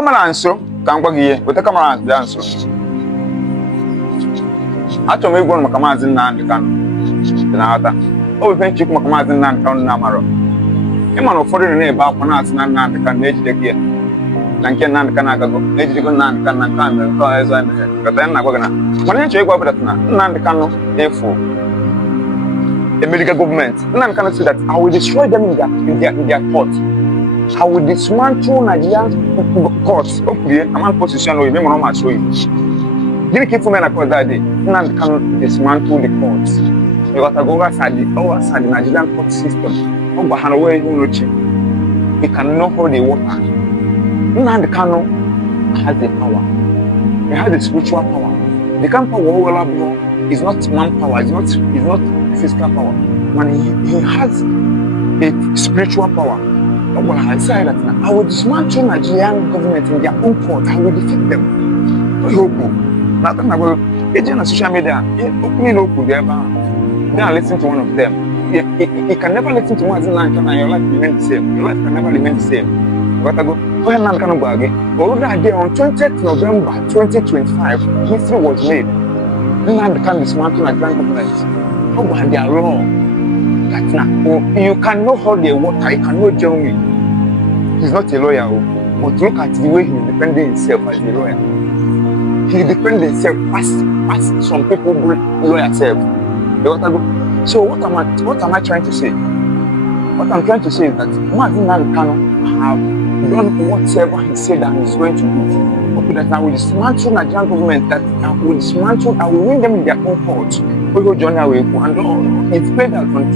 camera answer, can't go here, with the camera answer. I told me one Mazi Nnamdi Kanu. Oh, thank you, Mazi Nnamdi Kanu Namaro. Emma no foreign name about Mazi Nnamdi Kanu, age the year. Lanky Nnamdi Kanu, age the Nnamdi Kanu, cause I'm but then I'm going to. When I check what Nnamdi Kanu, therefore, the medical government, Nnamdi Kanu say that I will destroy them in their court. I will dismantle Nigerian courts. Okay, I'm on position or remember how much you. Didn't keep for me across that day. Nnamdi Kanu dismantle the courts. You got to go outside the Nigerian court system. Oh, but how way you know, he cannot hold the water. Nnamdi Kanu has the power. He has the spiritual power. The kind of power is not manpower. It's not physical power. Man, he has a spiritual power. Well, I say that now. I will dismantle Nigerian government in their own court. I will defeat them. I hope. Now, I will. Agent on social media, opening up with them. Then I listen to one of them. He can never listen to Mazi Nnamdi Kanu, and your life remain the same. Your life can never remain the same. But I go, go ahead and go again. Already there on 20th November 2025, history was made. Nnamdi Kanu dismantle Nigerian government. How about their law? That now, you cannot hold the water, you cannot jail me. He's not a lawyer, but look at the way he's defending himself as a lawyer. He defends himself as some people lawyer self. So what am I trying to say? What I'm trying to say is that Mazi Nnamdi Kanu have done whatever he said that he's going to do. Okay, that I will dismantle Nigerian government, that I will win them in their own court. And it's played out on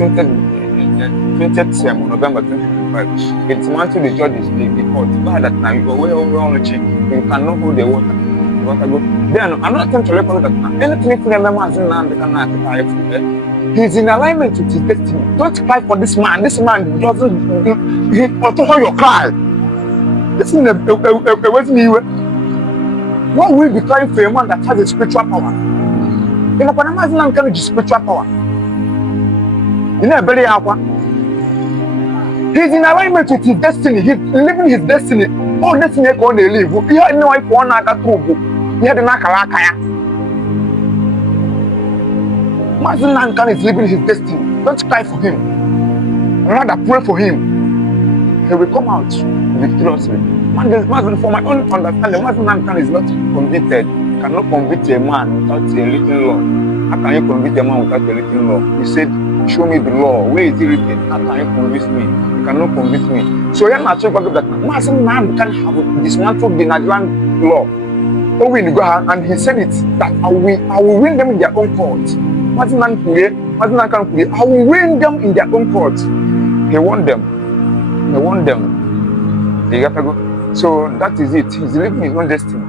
20th November 2025. It's dismantled the judges, the court. But that now you go way over on the cheek, you cannot hold the water. Then I'm not trying to record that now. Anything for them, Mazi Nnamdi Kanu, he's in alignment with his destiny. Don't cry for this man. This man doesn't. He hold your cry. This is a what will be crying for a man that has a spiritual power? In a Mazi Nnamdi Kanu spiritual power. You know, very aqua. He's in alignment with his destiny. He's living his destiny. All destiny can only live. He had no wife for another trouble. He had a nakalakaya. Mazi Nnamdi Kanu is living his destiny. Don't cry for him. Rather pray for him. He will come out victoriously. Mazi, for my own understanding, Mazi Nnamdi Kanu is not convicted. You cannot convict a man without a written law. How can you convict a man without a written law? You said, show me the law. Where is it written? How can you convince me? You cannot convince me. So you're not sure about that. Mazi Nnamdi Kanu have dismantled the Nigerian law. Oh, we go ahead, and he said it that I will win them in their own court. Mazi Nnamdi Kanu, I will win them in their own court. He won them. He won them. They got to go. So that is it. He's living his own destiny.